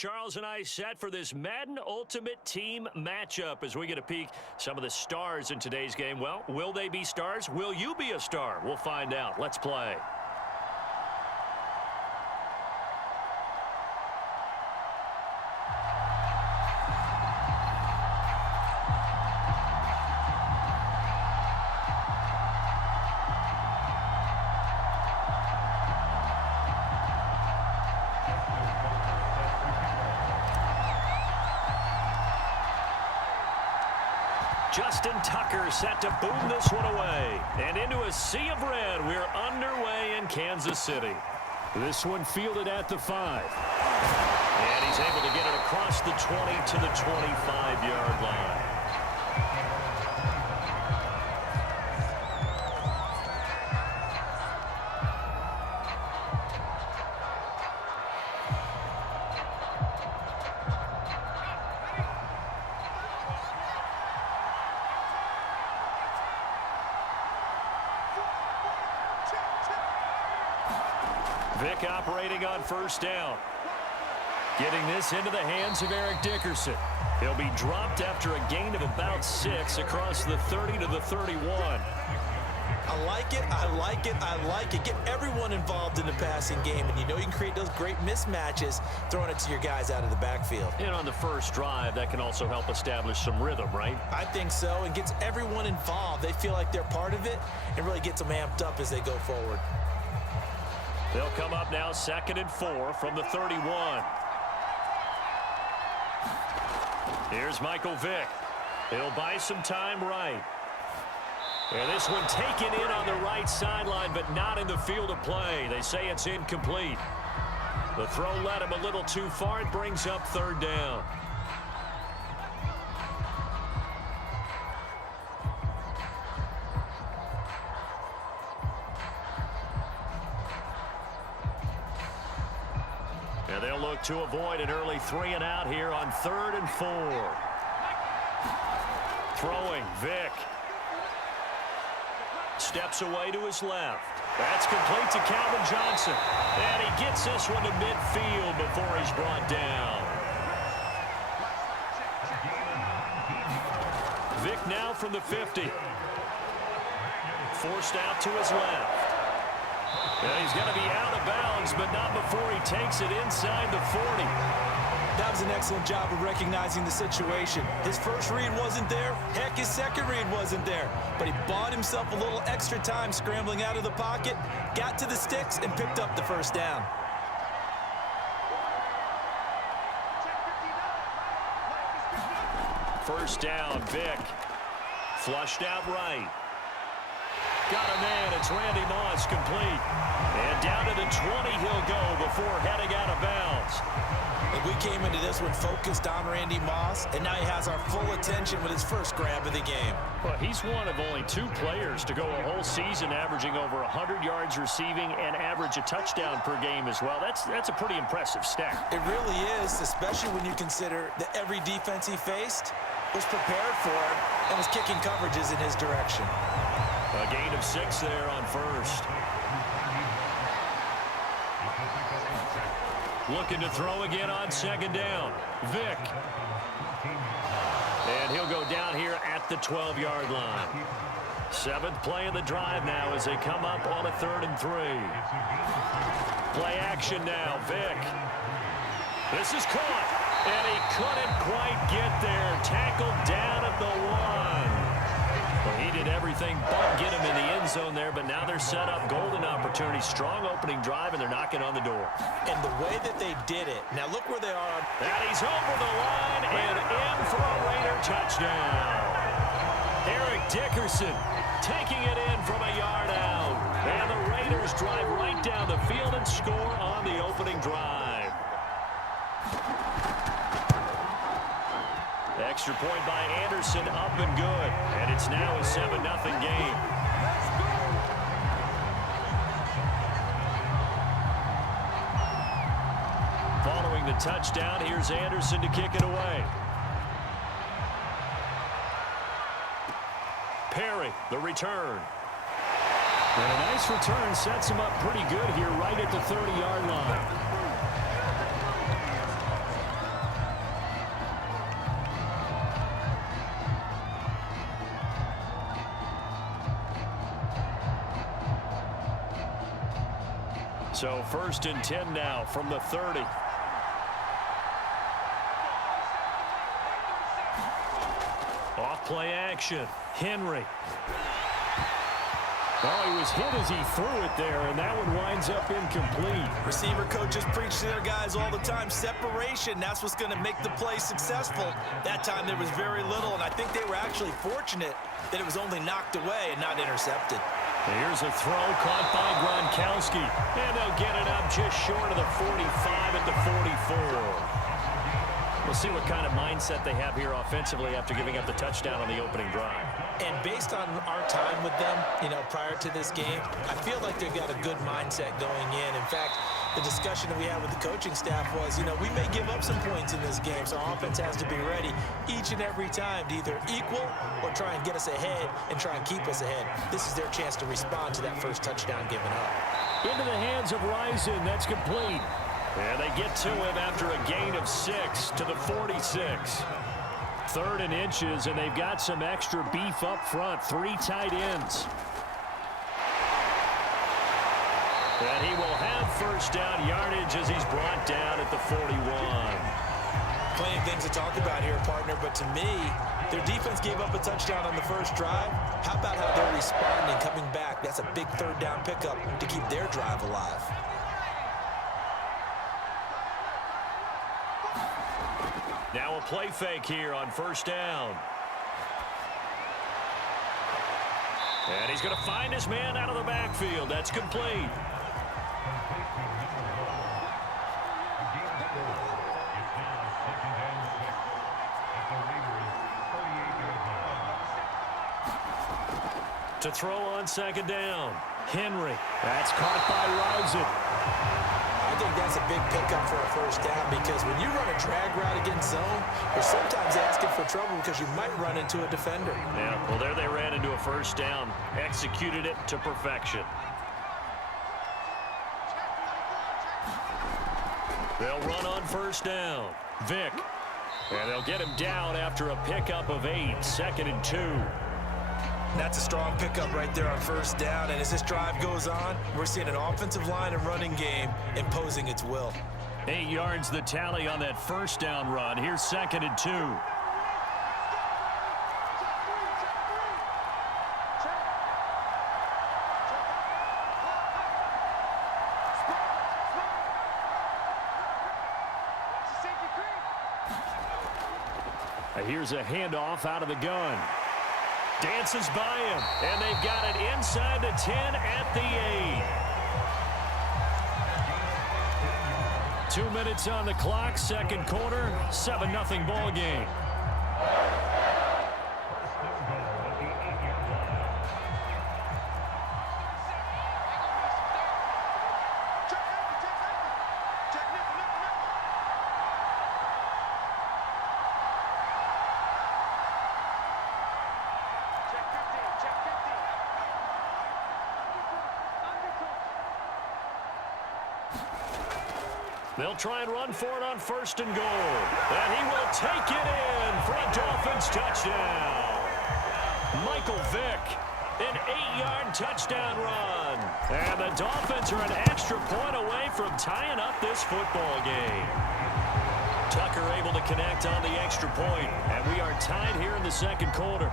Charles and I set for this Madden Ultimate Team matchup as we get a peek some of the stars in today's game. Well, will they be stars? Will you be a star? We'll find out. Let's play. Justin Tucker set to boom this one away. And into a sea of red, we're underway in Kansas City. This one fielded at the 5. And he's able to get it across the 20 to the 25-yard line. Vick operating on first down. Getting this into the hands of Eric Dickerson. He'll be dropped after a gain of about 6 across the 30 to the 31. I like it, I like it, I like it. Get everyone involved in the passing game, and you know you can create those great mismatches throwing it to your guys out of the backfield. And on the first drive, that can also help establish some rhythm, right? I think so, and gets everyone involved. They feel like they're part of it and really gets them amped up as they go forward. They'll come up now 2nd and 4 from the 31. Here's Michael Vick. He'll buy some time right. And this one taken in on the right sideline, but not in the field of play. They say it's incomplete. The throw led him a little too far. It brings up 3rd down. And they'll look to avoid an early 3 and out here on 3rd and 4. Throwing, Vick. Steps away to his left. That's complete to Calvin Johnson. And he gets this one to midfield before he's brought down. Vick now from the 50. Forced out to his left. And he's going to be out of bounds, but not before he takes it inside the 40. That was an excellent job of recognizing the situation. His first read wasn't there. Heck, his second read wasn't there. But he bought himself a little extra time scrambling out of the pocket, got to the sticks, and picked up the first down. First down, Vick. Flushed out right. Got a man. It's Randy Moss, complete. And down to the 20 he'll go before heading out of bounds. And we came into this one focused on Randy Moss, and now he has our full attention with his first grab of the game. Well, he's one of only 2 players to go a whole season averaging over 100 yards receiving and average a touchdown per game as well. That's a pretty impressive stat. It really is, especially when you consider that every defense he faced was prepared for him and was kicking coverages in his direction. A gain of 6 there on first. Looking to throw again on 2nd down. Vick. And he'll go down here at the 12-yard line. 7th play of the drive now as they come up on a 3rd and 3. Play action now. Vick. This is caught. And he couldn't quite get there. Tackled down at the 1. Well, he did everything but get him in the end zone there, but now they're set up golden opportunity. Strong opening drive, and they're knocking on the door. And the way that they did it, now look where they are. And he's over the line and in for a Raider touchdown. Eric Dickerson taking it in from a yard out. And the Raiders drive right down the field and score on the opening drive. Extra point by Anderson, up and good. And it's now a 7-0 game. Following the touchdown, here's Anderson to kick it away. Perry, the return. And a nice return sets him up pretty good here right at the 30-yard line. So 1st and 10 now from the 30. Off play action. Henry. Oh, he was hit as he threw it there, and that one winds up incomplete. Receiver coaches preach to their guys all the time. Separation, that's what's going to make the play successful. That time there was very little, and I think they were actually fortunate that it was only knocked away and not intercepted. Here's a throw caught by Gronkowski, and they'll get it up just short of the 45 at the 44. We'll see what kind of mindset they have here offensively after giving up the touchdown on the opening drive. And based on our time with them, prior to this game, I feel like they've got a good mindset going in. In fact, the discussion that we had with the coaching staff was, we may give up some points in this game, so our offense has to be ready each and every time to either equal or try and get us ahead and try and keep us ahead. This is their chance to respond to that first touchdown given up. Into the hands of Rison. That's complete. And they get to him after a gain of 6 to the 46. 3rd and inches, and they've got some extra beef up front. 3 tight ends. And he will have first down yardage as he's brought down at the 41. Plenty of things to talk about here, partner, but to me, their defense gave up a touchdown on the first drive. How about how they're responding, coming back? That's a big 3rd down pickup to keep their drive alive. Now a play fake here on first down. And he's going to find his man out of the backfield. That's complete. To throw on 2nd down. Henry. That's caught by Rison. I think that's a big pickup for a first down because when you run a drag route against zone, you're sometimes asking for trouble because you might run into a defender. Yeah, well, there they ran into a first down. Executed it to perfection. They'll run on first down. Vick. And they'll get him down after a pickup of 8. 2nd and 2. That's a strong pickup right there on first down, and as this drive goes on, we're seeing an offensive line and running game imposing its will. 8 yards the tally on that first down run. Here's 2nd and 2. Here's a handoff out of the gun. Dances by him, and they've got it inside the 10 at the 8. 2 minutes on the clock, 2nd quarter, 7-0 ball game. They'll try and run for it on 1st and goal. And he will take it in for a Dolphins touchdown. Michael Vick, an 8-yard touchdown run. And the Dolphins are an extra point away from tying up this football game. Tucker able to connect on the extra point. And we are tied here in the 2nd quarter.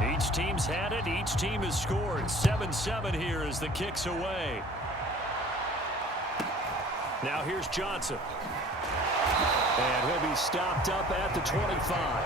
Each team's had it. Each team has scored. 7-7 here as the kick's away. Now here's Johnson. And he'll be stopped up at the 25.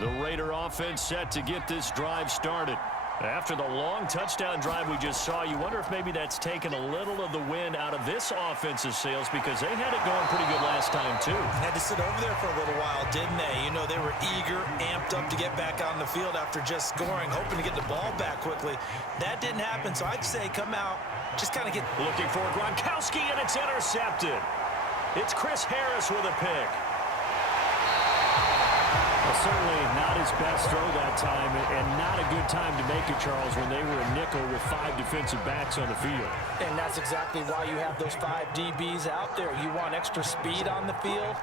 The Raider offense set to get this drive started. After the long touchdown drive we just saw, you wonder if maybe that's taken a little of the wind out of this offensive sails because they had it going pretty good last time, too. Had to sit over there for a little while, didn't they? You know, they were eager, amped up to get back on the field after just scoring, hoping to get the ball back quickly. That didn't happen, so I'd say come out, just kind of get... Looking for Gronkowski, and it's intercepted. It's Chris Harris with a pick. certainly not his best throw that time, and not a good time to make it, Charles, when they were a nickel with 5 defensive backs on the field. And that's exactly why you have those 5 DBs out there. You want extra speed on the field,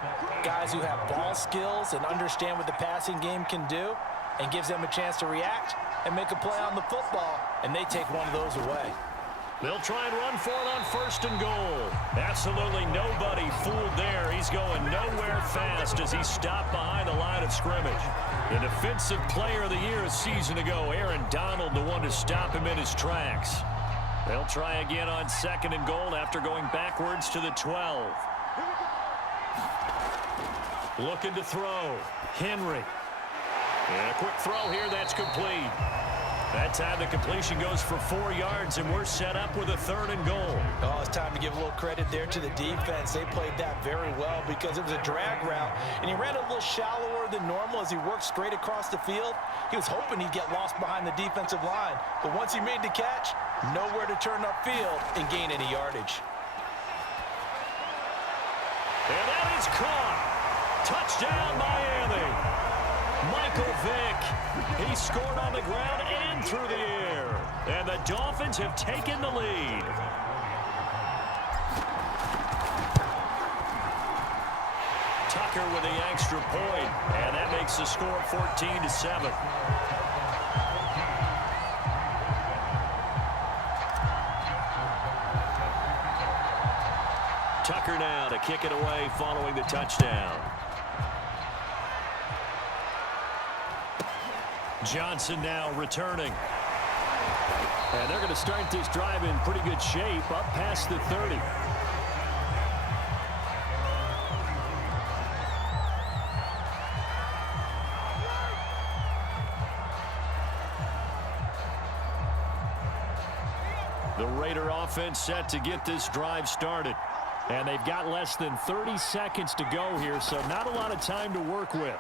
guys who have ball skills and understand what the passing game can do, and gives them a chance to react and make a play on the football, and they take one of those away. They'll try and run for it on 1st and goal. Absolutely nobody fooled there. He's going nowhere fast as he's stopped behind the line of scrimmage. The Defensive Player of the Year a season ago, Aaron Donald, the one to stop him in his tracks. They'll try again on 2nd and goal after going backwards to the 12. Looking to throw. Henry. And a quick throw here, that's complete. That time the completion goes for 4 yards, and we're set up with a 3rd and goal. Oh, it's time to give a little credit there to the defense. They played that very well because it was a drag route, and he ran a little shallower than normal as he worked straight across the field. He was hoping he'd get lost behind the defensive line, but once he made the catch, nowhere to turn upfield and gain any yardage. And that is caught. Touchdown, Miami. Michael Vick, he scored on the ground and through the air. And the Dolphins have taken the lead. Tucker with the extra point, and that makes the score 14-7. Tucker now to kick it away following the touchdown. Johnson now returning. And they're going to start this drive in pretty good shape, up past the 30. The Raider offense set to get this drive started. And they've got less than 30 seconds to go here, so not a lot of time to work with.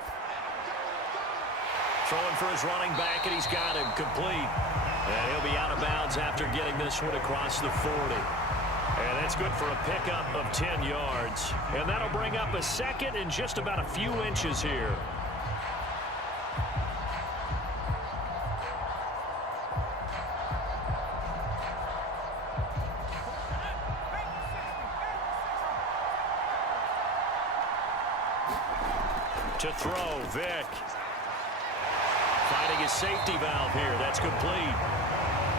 Throwing for his running back, and he's got him complete. And he'll be out of bounds after getting this one across the 40. And that's good for a pickup of 10 yards. And that'll bring up a 2nd and just about a few inches here. To throw, Vick. Finding his safety valve here. That's complete.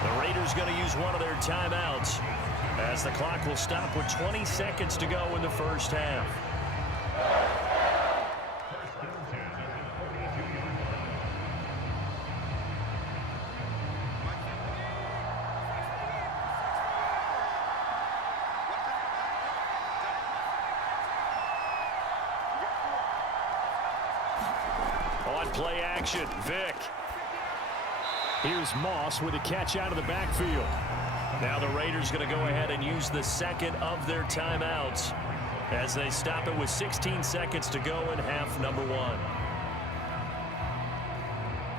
The Raiders going to use one of their timeouts as the clock will stop with 20 seconds to go in the first half. On play action, Vick. Here's Moss with a catch out of the backfield. Now the Raiders going to go ahead and use the 2nd of their timeouts as they stop it with 16 seconds to go in half number 1.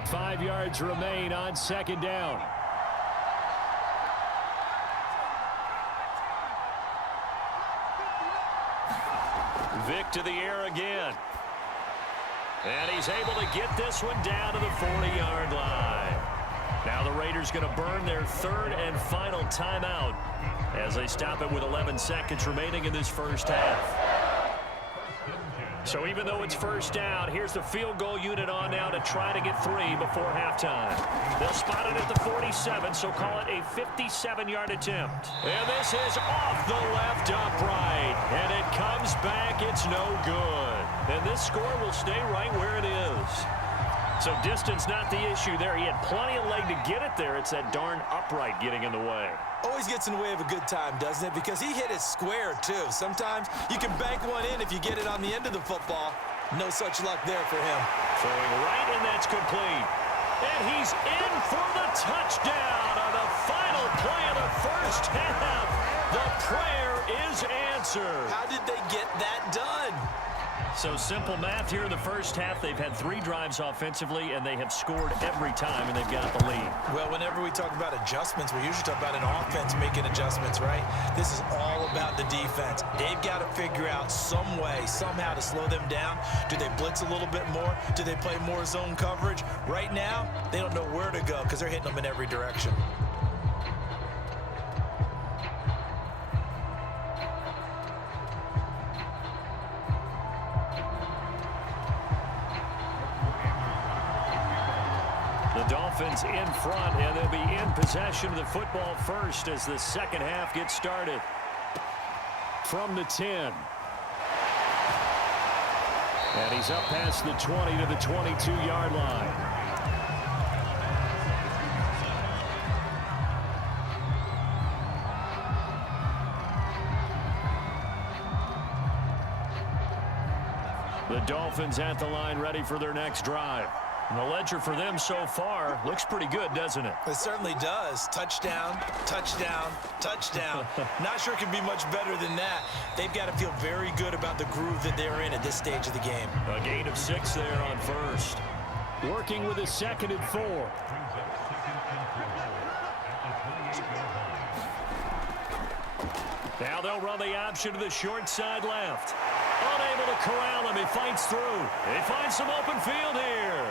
5 yards remain on 2nd down. Vick to the air again. And he's able to get this one down to the 40-yard line. Now the Raiders going to burn their 3rd and final timeout as they stop it with 11 seconds remaining in this first half. So even though it's first down, here's the field goal unit on now to try to get 3 before halftime. They'll spot it at the 47, so call it a 57-yard attempt. And this is off the left upright. And it comes back. It's no good. And this score will stay right where it is. So distance not the issue there. He had plenty of leg to get it there. It's that darn upright getting in the way. Always gets in the way of a good time, doesn't it? Because he hit it square, too. Sometimes you can bank one in if you get it on the end of the football. No such luck there for him. Throwing right, and that's complete. And he's in for the touchdown on the final play of the first half. The prayer is answered. How did they get that done? So simple math here in the first half. They've had 3 drives offensively, and they have scored every time, and they've got the lead. Well, whenever we talk about adjustments, we usually talk about an offense making adjustments, right? This is all about the defense. They've got to figure out some way, somehow to slow them down. Do they blitz a little bit more? Do they play more zone coverage? Right now, they don't know where to go because they're hitting them in every direction. Dolphins in front, and they'll be in possession of the football first as the second half gets started. From the 10. And he's up past the 20 to the 22-yard line. The Dolphins at the line ready for their next drive. And the ledger for them so far looks pretty good, doesn't it? It certainly does. Touchdown, touchdown, touchdown. Not sure it can be much better than that. They've got to feel very good about the groove that they're in at this stage of the game. A gain of 6 there on first. Working with a 2nd and 4. Now they'll run the option to the short side left. Unable to corral him. He fights through. He finds some open field here.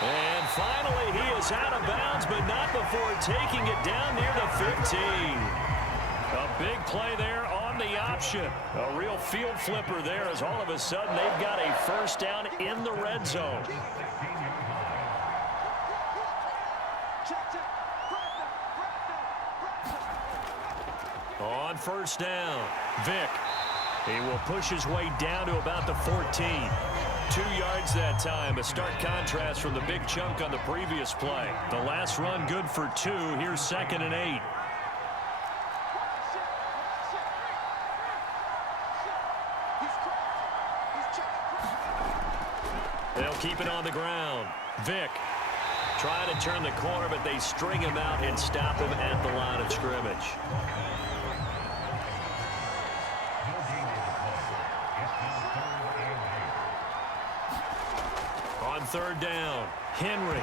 And finally, he is out of bounds, but not before taking it down near the 15. A big play there on the option. A real field flipper there as all of a sudden they've got a first down in the red zone. On first down, Vick. He will push his way down to about the 14. 2 yards that time. A stark contrast from the big chunk on the previous play. The last run good for 2. Here's 2nd and 8. They'll keep it on the ground. Vick trying to turn the corner, but they string him out and stop him at the line of scrimmage. On 3rd down, Henry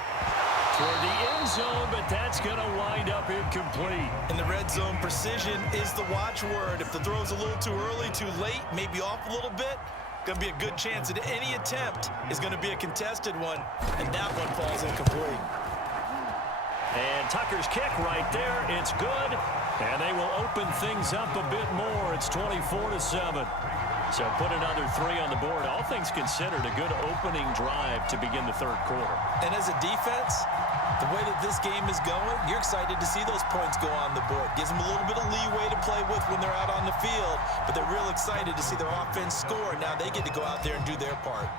toward the end zone, but that's going to wind up incomplete. In the red zone, precision is the watchword. If the throw's a little too early, too late, maybe off a little bit, going to be a good chance that any attempt is going to be a contested one, and that one falls incomplete. And Tucker's kick right there, it's good, and they will open things up a bit more. It's 24-7. So put another 3 on the board. All things considered, a good opening drive to begin the 3rd quarter. And as a defense, the way that this game is going, you're excited to see those points go on the board. Gives them a little bit of leeway to play with when they're out on the field, but they're real excited to see their offense score. Now they get to go out there and do their part.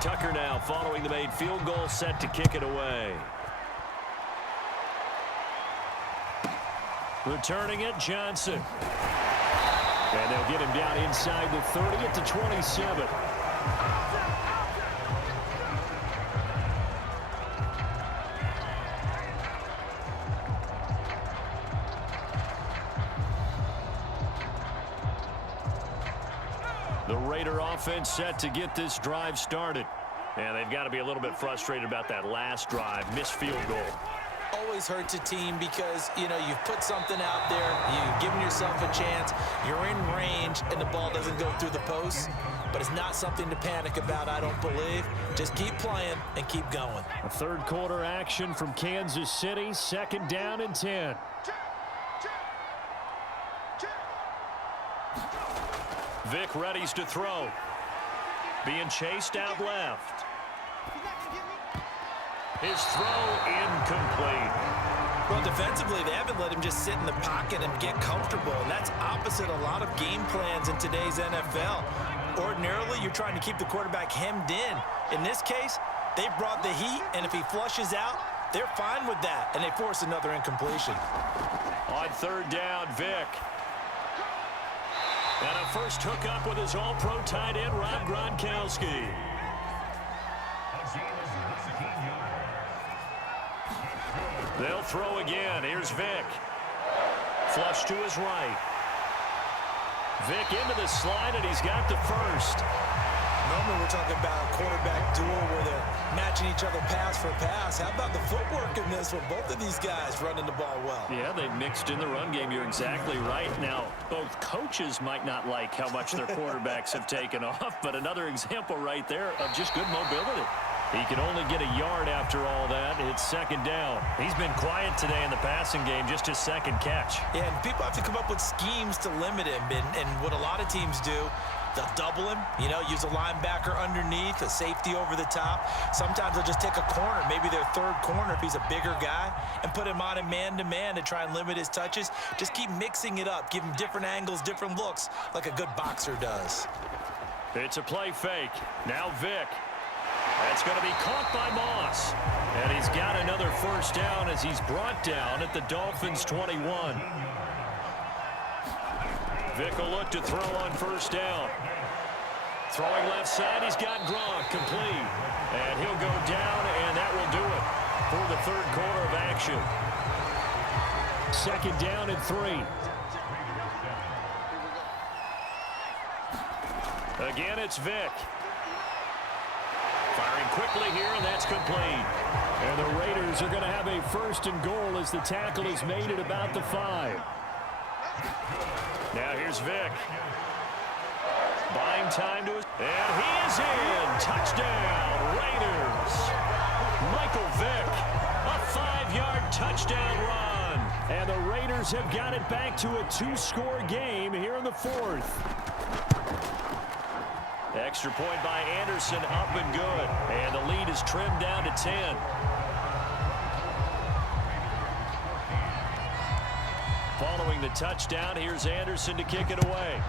Tucker now following the made field goal, set to kick it away. Returning it, Johnson. And they'll get him down inside the 30 at the 27. The Raider offense set to get this drive started. And they've got to be a little bit frustrated about that last drive, missed field goal. Always hurts a team because, you know, you've put something out there, you've given yourself a chance, you're in range, and the ball doesn't go through the posts. But it's not something to panic about, I don't believe. Just keep playing and keep going. A 3rd quarter action from Kansas City, 2nd down and 10. Vick readies to throw. Being chased out left. His throw incomplete. Well, defensively, they haven't let him just sit in the pocket and get comfortable, and that's opposite a lot of game plans in today's NFL. Ordinarily, you're trying to keep the quarterback hemmed in. In this case, they brought the heat, and if he flushes out, they're fine with that, and they force another incompletion. On 3rd down, Vick. And a first hookup with his all-pro tight end, Rob Gronkowski. They'll throw again. Here's Vick. Flush to his right. Vic into the slide, and he's got the first. Normally we're talking about a quarterback duel where they're matching each other pass for pass. How about the footwork in this one? Both of these guys running the ball well. Yeah, they mixed in the run game. You're exactly right. Now, both coaches might not like how much their quarterbacks have taken off, but another example right there of just good mobility. He can only get a yard after all that. It's second down. He's been quiet today in the passing game, just his second catch. Yeah, and people have to come up with schemes to limit him, and what a lot of teams do, they'll double him, use a linebacker underneath, a safety over the top. Sometimes they'll just take a corner, maybe their third corner if he's a bigger guy, and put him on him man-to-man to try and limit his touches. Just keep mixing it up, give him different angles, different looks, like a good boxer does. It's a play fake. Now Vic. That's going to be caught by Moss. And he's got another first down as he's brought down at the Dolphins' 21. Vic will look to throw on first down. Throwing left side, he's got Gronk complete. And he'll go down, and that will do it for the third quarter of action. Second down and 3. Again, it's Vic. Firing quickly here, and that's complete. And the Raiders are going to have a first and goal as the tackle is made at about the 5. Now here's Vic. Buying time to his... And he is in. Touchdown, Raiders. Michael Vick, a 5-yard touchdown run. And the Raiders have got it back to a 2-score game here in the 4th. Extra point by Anderson, up and good. And the lead is trimmed down to 10. Following the touchdown, here's Anderson to kick it away.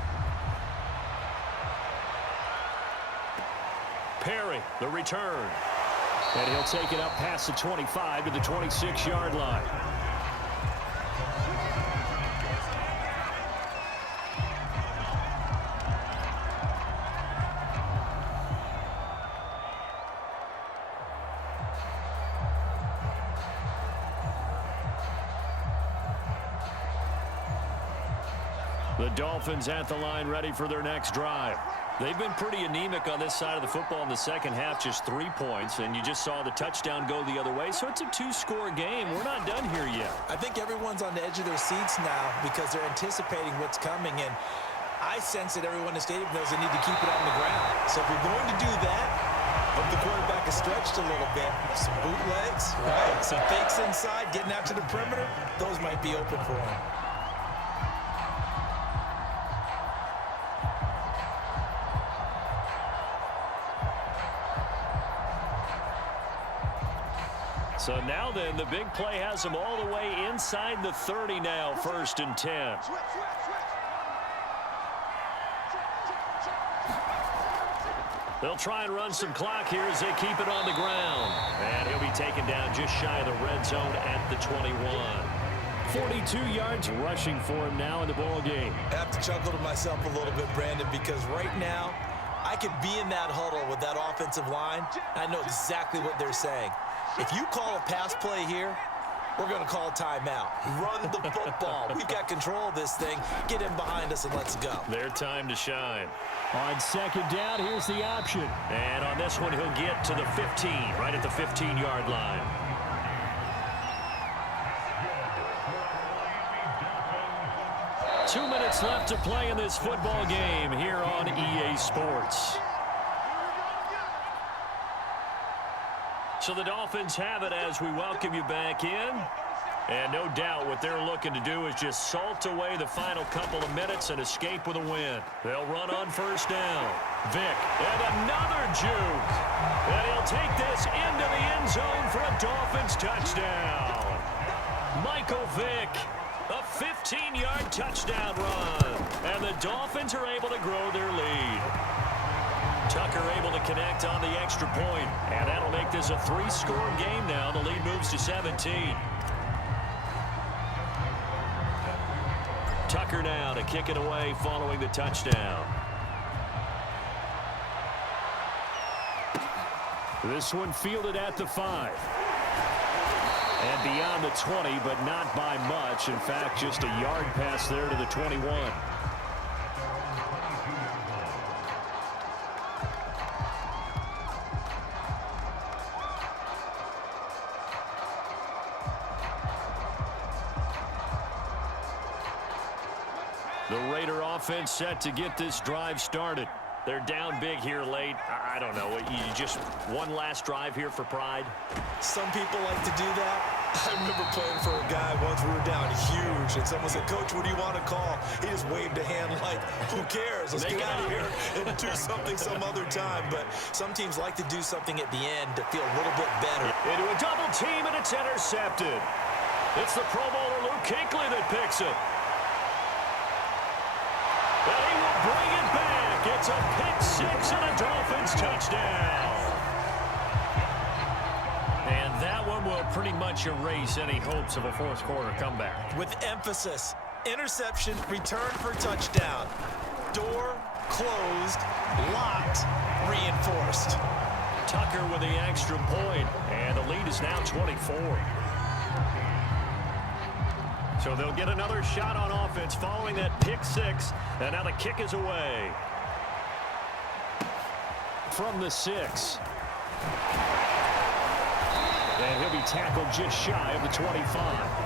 Perry, the return. And he'll take it up past the 25 to the 26-yard line. The Dolphins at the line ready for their next drive. They've been pretty anemic on this side of the football in the second half, just 3 points, and you just saw the touchdown go the other way, so it's a 2-score game. We're not done here yet. I think everyone's on the edge of their seats now because they're anticipating what's coming, and I sense that everyone in the stadium knows they need to keep it on the ground. So if you're going to do that, hope the quarterback is stretched a little bit. Some bootlegs, right? Some fakes inside, getting out to the perimeter, those might be open for him. So now then, the big play has them all the way inside the 30 now, 1st and 10. They'll try and run some clock here as they keep it on the ground. And he'll be taken down just shy of the red zone at the 21. 42 yards rushing for him now in the ball game. I have to chuckle to myself a little bit, Brandon, because right now I could be in that huddle with that offensive line. I know exactly what they're saying. If you call a pass play here, we're going to call a timeout. Run the football. We've got control of this thing. Get in behind us and let's go. Their time to shine. On second down, here's the option. And on this one, he'll get to the 15, right at the 15-yard line. Two minutes left to play in this football game here on EA Sports. So the Dolphins have it as we welcome you back in. And no doubt what they're looking to do is just salt away the final couple of minutes and escape with a win. They'll run on first down. Vic, and another juke. And he'll take this into the end zone for a Dolphins touchdown. Michael Vick, a 15-yard touchdown run. And the Dolphins are able to grow their lead. Tucker able to connect on the extra point, and that'll make this a 3-score game now. The lead moves to 17. Tucker now to kick it away following the touchdown. This one fielded at the 5. And beyond the 20, but not by much. In fact, just a yard pass there to the 21. The Raider offense set to get this drive started. They're down big here late. I don't know. You just one last drive here for pride? Some people like to do that. I remember playing for a guy once. We were down huge, and someone said, "Coach, what do you want to call?" He just waved a hand like, "Who cares? Let's get out of here and do something some other time." But some teams like to do something at the end to feel a little bit better. Into a double team, and it's intercepted. It's the Pro Bowler Luke Kuechly that picks it. And he will bring it back. It's a pick six and a Dolphins touchdown. And that one will pretty much erase any hopes of a fourth quarter comeback. With emphasis, interception, return for touchdown. Door closed, locked, reinforced. Tucker with the extra point, and the lead is now 24. So they'll get another shot on offense following that pick six, and now the kick is away. From the 6. And he'll be tackled just shy of the 25.